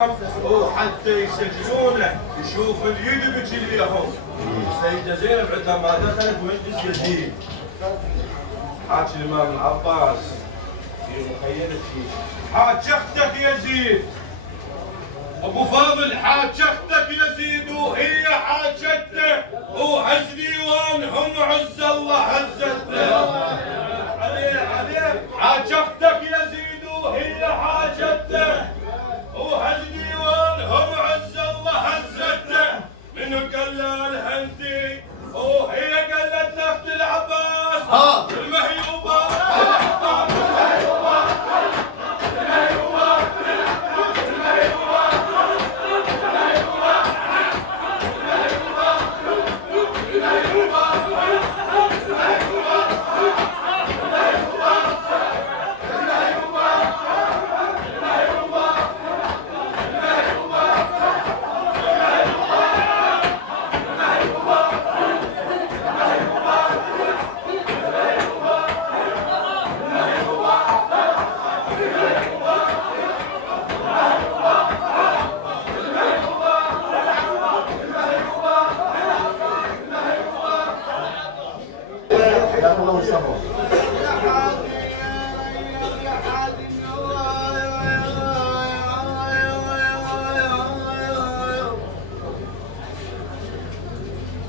وحتى يسجلونه يشوف اليد بجليهم. السيدة زينب عندما دخلت مجلس يزيد حاج الإمام العباس في مخيلته حاج أختك يزيد أبو فاضل حاج أختك يزيد وهي حاجته وحز ديوانهم عز الله عزته حاج أختك يزيد وهي حاجته وحز ديوانهم عز الله عزته منو قال الهندي وهي قالت لأخت العباس المهيوبة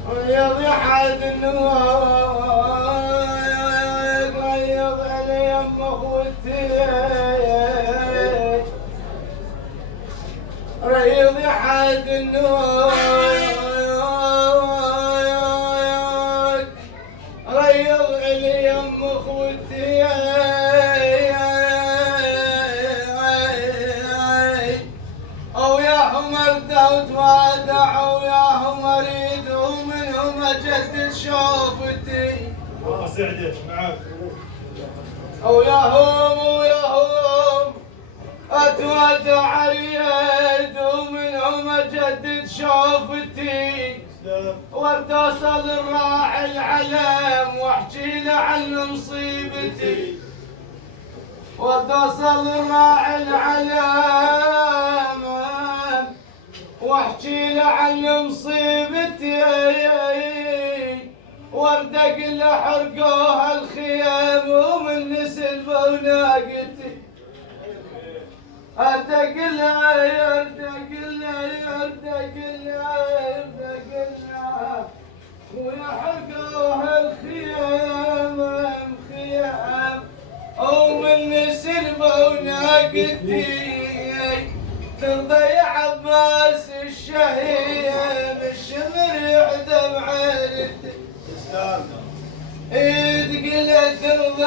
ريض يا حاد النواق ريض علي يم اخوتي ريض يا حاد النواق ريض علي يم اخوتي او يا حمر دعوت وادعوا يا حمر جد شوفتي سعدك معاك او يا هم اتودع عريد ومنهم اجدد شوفتي ورد اوصل الراعي العلم واحكي له عن مصيبتي ورد اوصل الراعي العلم واحكي له عن مصيبتي وردق له حرقوها الخيام ومن نسلبوا ناقتي اردق له يردق له يردق له يردق له ويحرقوها الخيام خيام ومن نسلبوا ناقتي ترضى يا عباس الشهيم الشمر يعدم عينتي تقول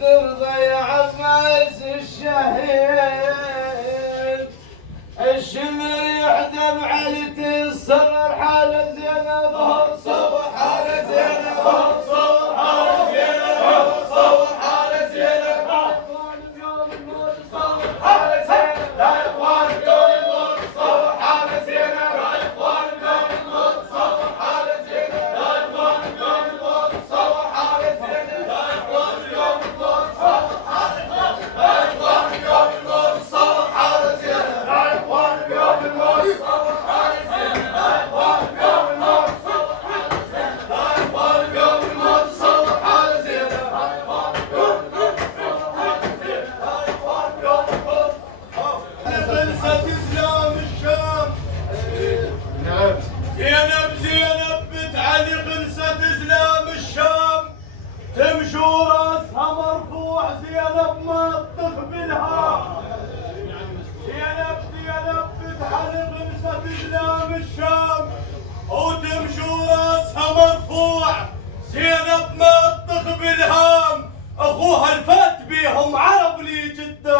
ترضى يا عباس الشهيم الشمر يعدم عينتي الصبر حالة زينب الصبر حالة زينب الصبر حالة زينب الصبر حالة زينب زينب ما تطخ بالهام اخوها الفات بيهم عرب لي جدا